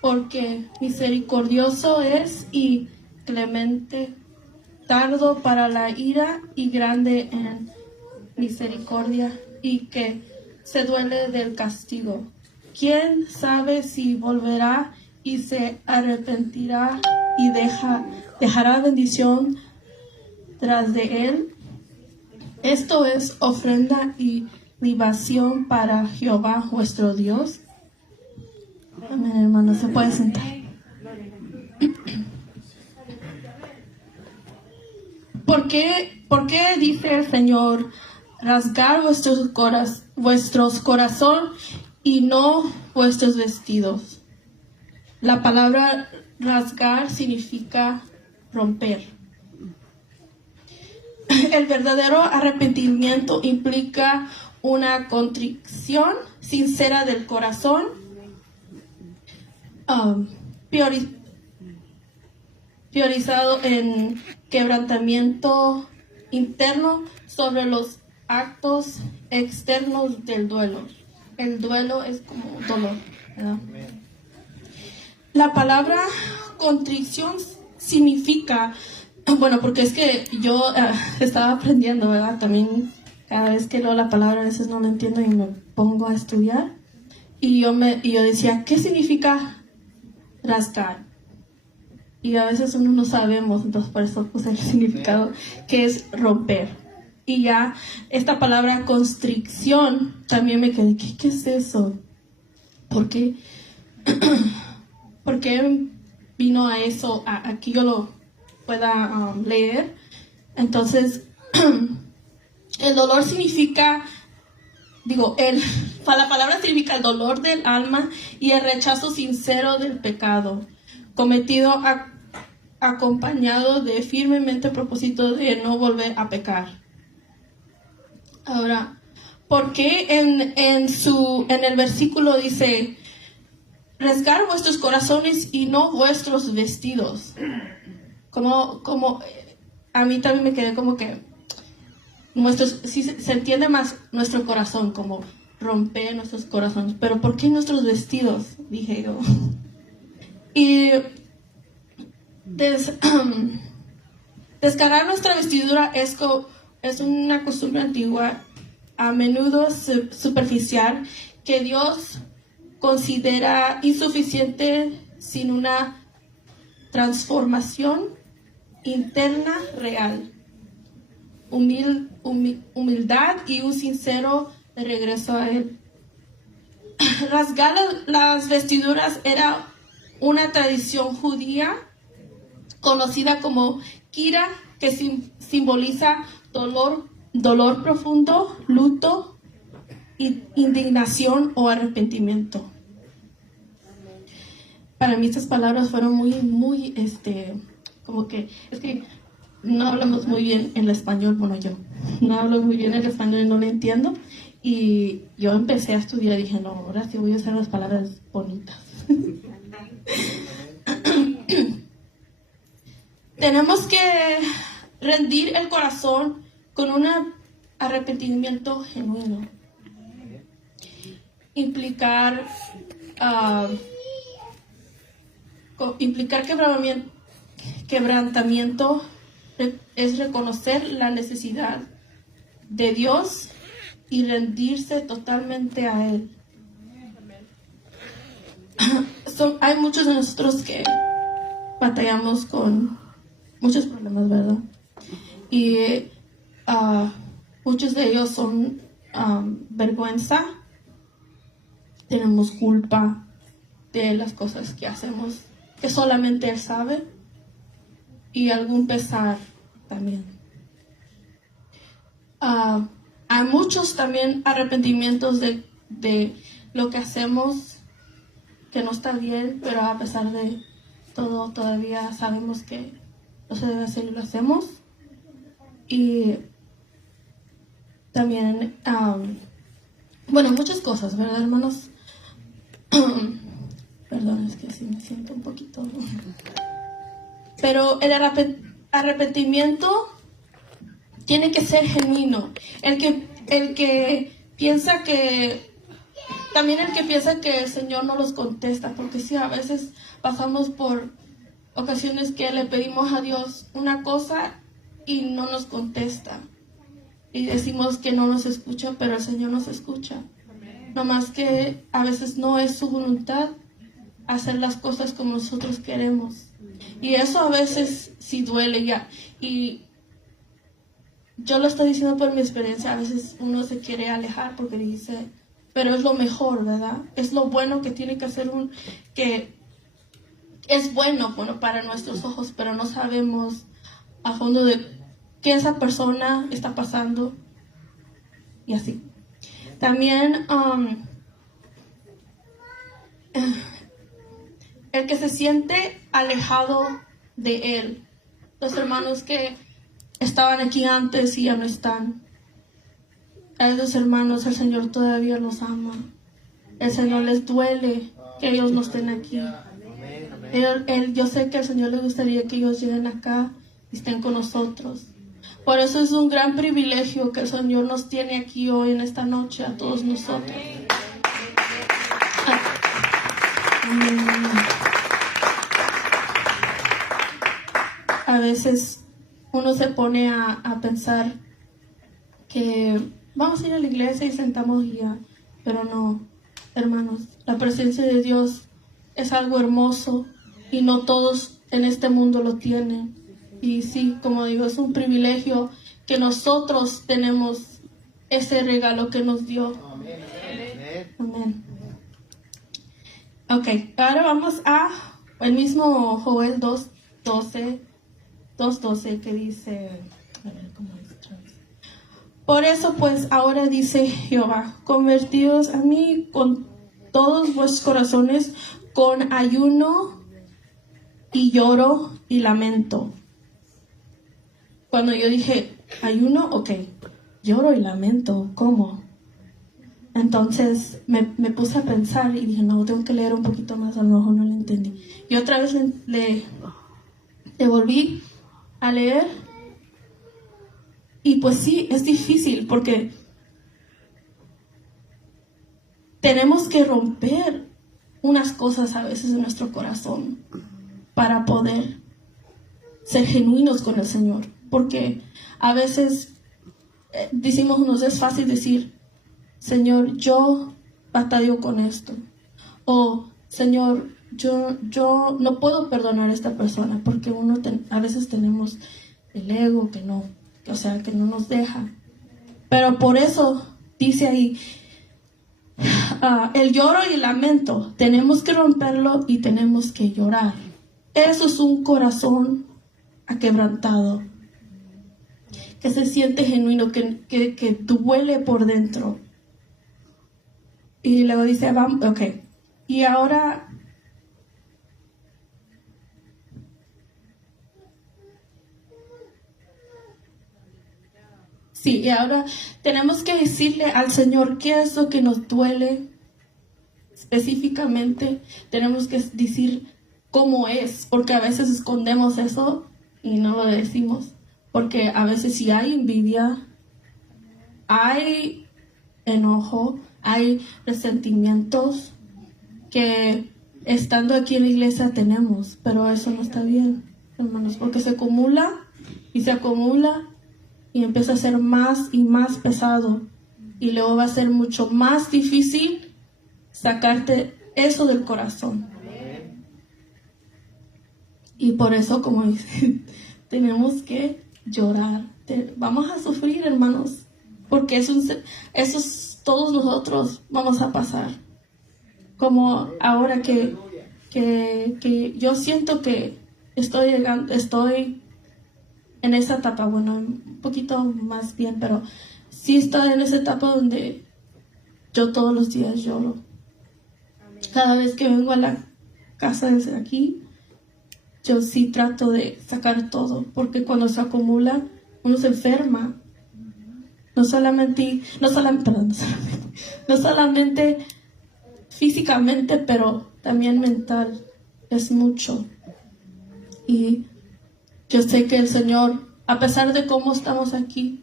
porque misericordioso es y clemente, tardo para la ira y grande en misericordia, y que se duele del castigo. ¿Quién sabe si volverá y se arrepentirá y dejará bendición tras de él? Esto es ofrenda y libación para Jehová vuestro Dios. Amén, hermano, se puede sentar. ¿Por qué dice el Señor, rasgar vuestros corazón y no vuestros vestidos? La palabra rasgar significa romper. El verdadero arrepentimiento implica una contrición sincera del corazón, priorizado en quebrantamiento interno sobre los actos externos del duelo. El duelo es como dolor, ¿verdad? La palabra contrición significa, bueno, porque es que yo estaba aprendiendo, ¿verdad? También cada vez que leo la palabra a veces no la entiendo y me pongo a estudiar. Y yo decía, ¿qué significa rasgar? Y a veces uno no sabemos, entonces por eso puse el significado, que es romper. Y ya esta palabra constricción también me quedé, ¿qué es eso? ¿Por qué? ¿Por qué vino a eso? Aquí yo lo pueda leer. Entonces, el dolor significa, la palabra significa el dolor del alma y el rechazo sincero del pecado, cometido acompañado de firmemente propósito de no volver a pecar. Ahora, ¿por qué en el versículo dice, rasgar vuestros corazones y no vuestros vestidos? Como a mí también me quedé como que si se entiende más nuestro corazón, como romper nuestros corazones, pero ¿por qué nuestros vestidos? Dije yo. Y descargar nuestra vestidura es una costumbre antigua, a menudo superficial, que Dios considera insuficiente sin una transformación interna real, humildad y un sincero regreso a Él. Rasgar las vestiduras era una tradición judía conocida como kira, que simboliza dolor profundo, luto, indignación o arrepentimiento. Para mí estas palabras fueron muy, como que, es que no hablamos muy bien el español, bueno, yo no hablo muy bien el español y no lo entiendo, y yo empecé a estudiar y dije, no, ahora sí voy a usar las palabras bonitas. Tenemos que rendir el corazón con un arrepentimiento genuino. Implicar quebrantamiento es reconocer la necesidad de Dios y rendirse totalmente a Él. Hay muchos de nosotros que batallamos con muchos problemas, ¿verdad? Y muchos de ellos son vergüenza, tenemos culpa de las cosas que hacemos, que solamente Él sabe, y algún pesar también. Hay muchos también arrepentimientos de lo que hacemos que no está bien, pero a pesar de todo todavía sabemos que no se debe hacer y lo hacemos. Y también, muchas cosas, ¿verdad, hermanos? Perdón, es que sí me siento un poquito... Pero el arrepentimiento tiene que ser genuino. El que piensa que también el que piensa que el Señor no los contesta, porque sí, a veces pasamos por ocasiones que le pedimos a Dios una cosa y no nos contesta. Y decimos que no nos escucha, pero el Señor nos escucha. No más que a veces no es su voluntad hacer las cosas como nosotros queremos. Y eso a veces sí duele ya. Y yo lo estoy diciendo por mi experiencia. A veces uno se quiere alejar porque dice, pero es lo mejor, ¿verdad? Es lo bueno que tiene que hacer que es bueno para nuestros ojos, pero no sabemos a fondo de qué esa persona está pasando y así. También el que se siente alejado de Él. Los hermanos que estaban aquí antes y ya no están. A esos hermanos el Señor todavía los ama. El Señor les duele que ellos no estén aquí. Yo sé que al Señor le gustaría que ellos lleguen acá y estén con nosotros. Por eso es un gran privilegio que el Señor nos tiene aquí hoy en esta noche a todos nosotros. A veces uno se pone a pensar que vamos a ir a la iglesia y sentamos y ya, pero no, hermanos, la presencia de Dios es algo hermoso y no todos en este mundo lo tienen. Y sí, como digo, es un privilegio que nosotros tenemos ese regalo que nos dio. Amén. Ok, ahora vamos a el mismo Joel 2:12 que dice, a ver, ¿cómo es? Por eso pues ahora dice Jehová, convertíos a mí con todos vuestros corazones, con ayuno y lloro y lamento. Cuando yo dije ayuno, ok, lloro y lamento, ¿cómo? Entonces me puse a pensar y dije, no, tengo que leer un poquito más, a lo mejor no lo entendí. Y otra vez le volví a leer. Y pues sí, es difícil porque tenemos que romper unas cosas a veces en nuestro corazón para poder ser genuinos con el Señor. Porque a veces decimos, nos es fácil decir, Señor, yo batallo con esto. O, Señor, yo no puedo perdonar a esta persona porque a veces tenemos el ego que no nos deja. Pero por eso dice ahí, el lloro y el lamento, tenemos que romperlo y tenemos que llorar. Eso es un corazón aquebrantado, que se siente genuino, que duele por dentro. Y luego dice, vamos, ok, y ahora sí, y ahora tenemos que decirle al Señor qué es lo que nos duele específicamente. Tenemos que decir cómo es, porque a veces escondemos eso y no lo decimos. Porque a veces si hay envidia, hay enojo, hay resentimientos que estando aquí en la iglesia tenemos, pero eso no está bien, hermanos, porque se acumula y se acumula. Y empieza a ser más y más pesado. Y luego va a ser mucho más difícil sacarte eso del corazón. Y por eso, como dicen, tenemos que llorar. Vamos a sufrir, hermanos. Porque eso todos nosotros vamos a pasar. Como ahora que yo siento que estoy en esa etapa, bueno, un poquito más bien, pero sí estoy en esa etapa donde yo todos los días lloro. Cada vez que vengo a la casa desde aquí, yo sí trato de sacar todo, porque cuando se acumula, uno se enferma. No solamente físicamente, pero también mental. Es mucho. Y yo sé que el Señor, a pesar de cómo estamos aquí,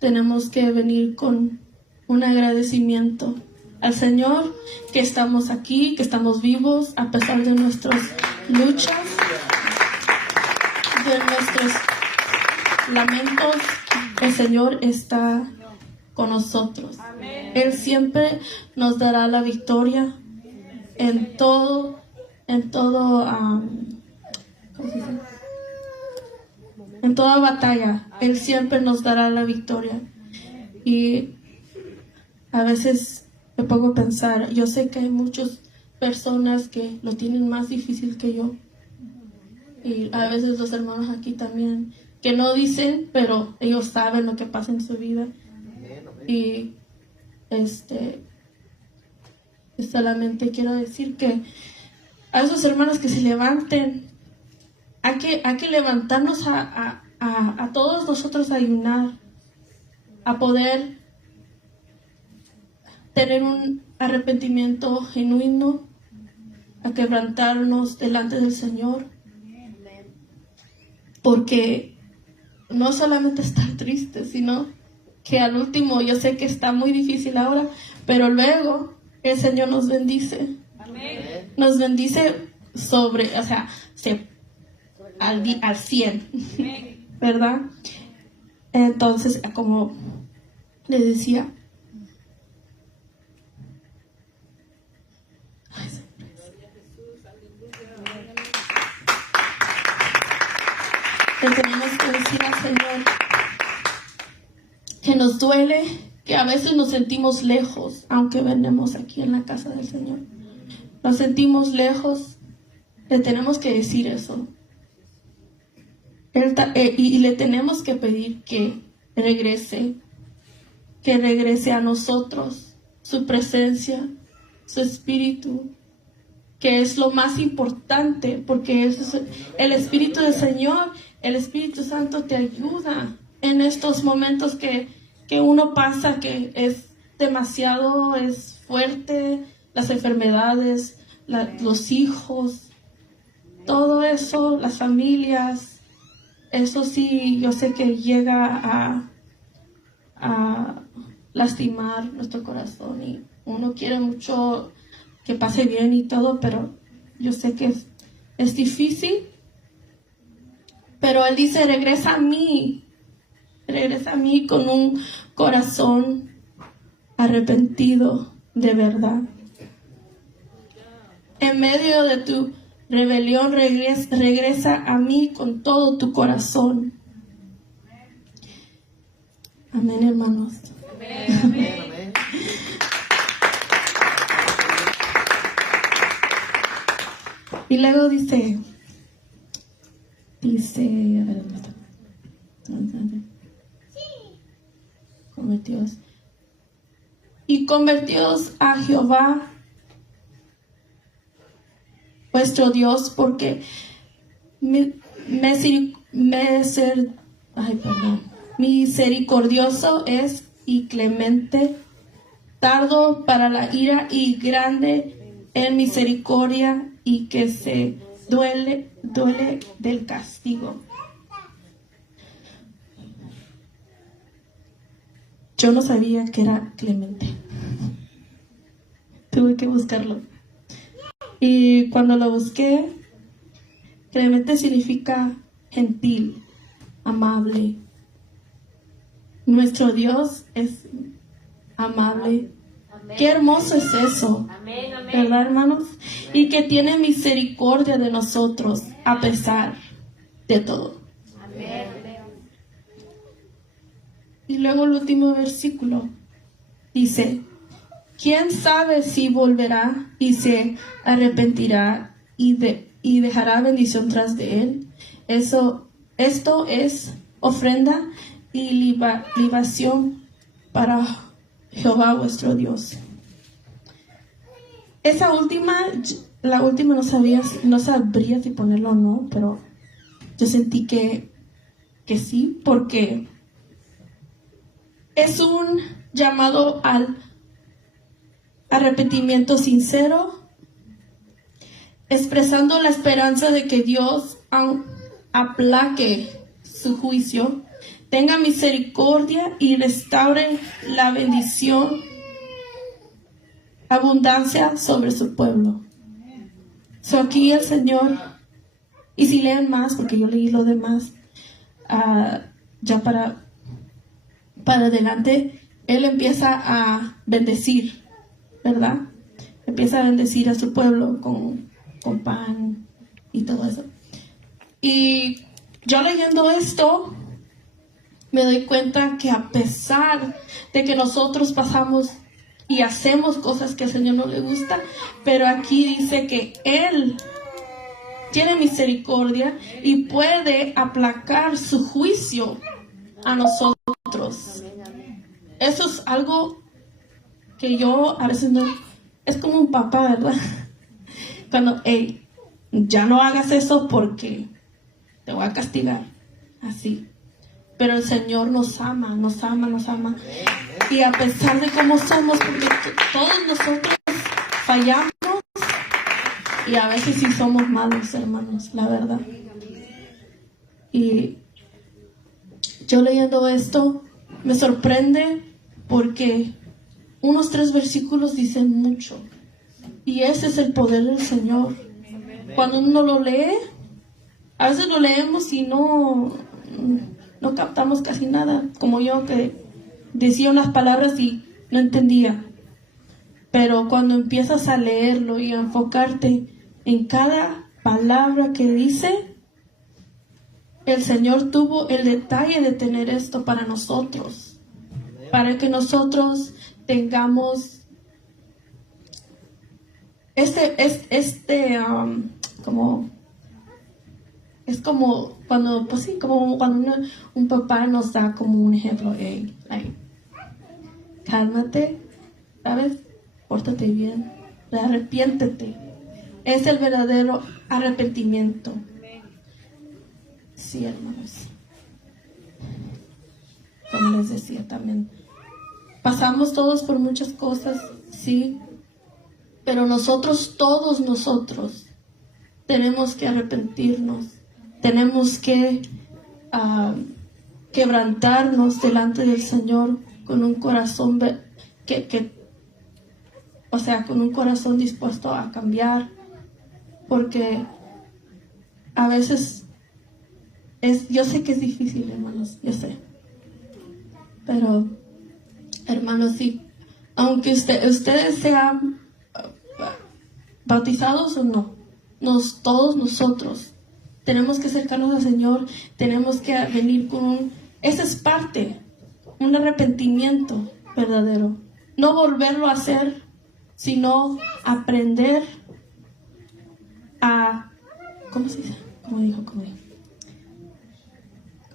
tenemos que venir con un agradecimiento al Señor que estamos aquí, que estamos vivos a pesar de nuestras luchas, de nuestros lamentos. El Señor está con nosotros. Él siempre nos dará la victoria en todo, ¿cómo se dice? En toda batalla. Él siempre nos dará la victoria. Y a veces me pongo a pensar, yo sé que hay muchas personas que lo tienen más difícil que yo. Y a veces los hermanos aquí también, que no dicen, pero ellos saben lo que pasa en su vida. Y solamente quiero decir que a esos hermanos que se levanten, hay que levantarnos a todos nosotros a ayunar, a poder tener un arrepentimiento genuino, a quebrantarnos delante del Señor, porque no solamente estar triste, sino que al último, yo sé que está muy difícil ahora, pero luego el Señor nos bendice. Amén. Nos bendice al 100, ¿verdad? Entonces, como les decía, le tenemos que decir al Señor que nos duele, que a veces nos sentimos lejos, aunque venimos aquí en la casa del Señor. Nos sentimos lejos, le tenemos que decir eso. Y le tenemos que pedir que regrese a nosotros, su presencia, su espíritu, que es lo más importante, porque eso es el Espíritu del Señor. El Espíritu Santo te ayuda en estos momentos que uno pasa, que es demasiado, es fuerte, las enfermedades, los hijos, todo eso, las familias. Eso sí, yo sé que llega a lastimar nuestro corazón y uno quiere mucho que pase bien y todo, pero yo sé que es difícil. Pero Él dice, regresa a mí con un corazón arrepentido de verdad. En medio de tu rebelión, regresa a mí con todo tu corazón. Amén, hermanos. Amén, amén. Y luego dice, a ver, ¿dónde está? Convertidos. Y convertidos a Jehová vuestro Dios, porque misericordioso es y clemente, tardo para la ira y grande en misericordia, y que se duele del castigo. Yo no sabía que era clemente. Tuve que buscarlo. Y cuando lo busqué, clemente significa gentil, amable. Nuestro Dios es amable. Amén. Qué hermoso es eso. Amén, amén. ¿Verdad, hermanos? Y que tiene misericordia de nosotros a pesar de todo. Amén. Y luego el último versículo dice, ¿quién sabe si volverá y se arrepentirá y dejará bendición tras de él? Esto es ofrenda y libación para Jehová vuestro Dios. La última no sabría si ponerlo o no, pero yo sentí que sí, porque es un llamado al arrepentimiento sincero, expresando la esperanza de que Dios aplaque su juicio, tenga misericordia y restaure la bendición abundancia sobre su pueblo. So aquí el Señor, y si leen más, porque yo leí lo demás, ya para adelante, Él empieza a bendecir, ¿verdad? Empieza a bendecir a su pueblo con pan y todo eso. Y yo leyendo esto, me doy cuenta que a pesar de que nosotros pasamos y hacemos cosas que al Señor no le gusta, pero aquí dice que Él tiene misericordia y puede aplacar su juicio a nosotros. Eso es algo que yo a veces no... Es como un papá, ¿verdad? Cuando, hey, ya no hagas eso porque te voy a castigar. Así. Pero el Señor nos ama, nos ama, nos ama. Y a pesar de cómo somos, porque todos nosotros fallamos y a veces sí somos malos, hermanos, la verdad. Y yo leyendo esto me sorprende porque unos 3 versículos dicen mucho. Y ese es el poder del Señor. Cuando uno lo lee, a veces lo leemos y no captamos casi nada, como yo que decía unas palabras y no entendía. Pero cuando empiezas a leerlo y a enfocarte en cada palabra que dice, el Señor tuvo el detalle de tener esto para nosotros, para que nosotros tengamos es como cuando, pues sí, como cuando un papá nos da como un ejemplo, cálmate, ¿sabes? Pórtate bien, arrepiéntete. Es el verdadero arrepentimiento. Sí, hermanos. Como les decía también, pasamos todos por muchas cosas, sí, pero todos nosotros, tenemos que arrepentirnos. Tenemos que quebrantarnos delante del Señor con un corazón con un corazón dispuesto a cambiar, porque a veces yo sé que es difícil, hermanos, yo sé, pero hermanos, sí, aunque ustedes sean bautizados o no, todos nosotros tenemos que acercarnos al Señor, tenemos que venir esa es parte, un arrepentimiento verdadero. No volverlo a hacer, sino aprender a, ¿cómo se dice? ¿Cómo dijo?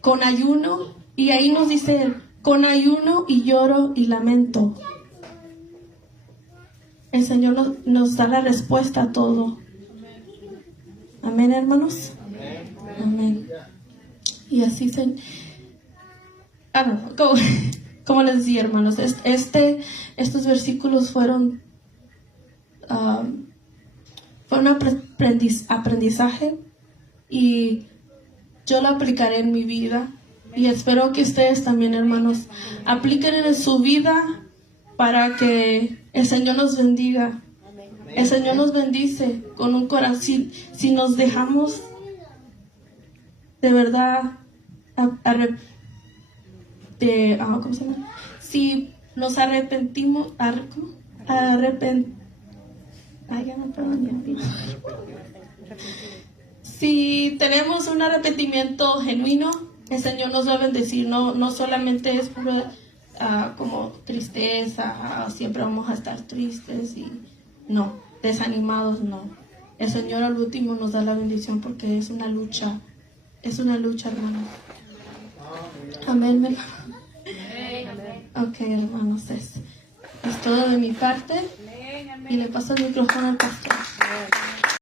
Con ayuno, y ahí nos dice él, con ayuno y lloro y lamento. El Señor nos da la respuesta a todo. Amén, hermanos. Amén. Y así como les decía, hermanos, estos versículos fueron un aprendizaje, y yo lo aplicaré en mi vida, y espero que ustedes también, hermanos, apliquen en su vida para que el Señor nos bendiga. El Señor nos bendice con un corazón. Si nos dejamos de verdad ¿cómo se llama? Si nos arrepentimos, si tenemos un arrepentimiento genuino, el Señor nos va a bendecir. No solamente es como tristeza, siempre vamos a estar tristes y no, desanimados, no. El Señor al último nos da la bendición, porque es una lucha, hermanos. Amén, hermano. Ok, hermanos, es todo de mi parte, y le paso el micrófono al pastor.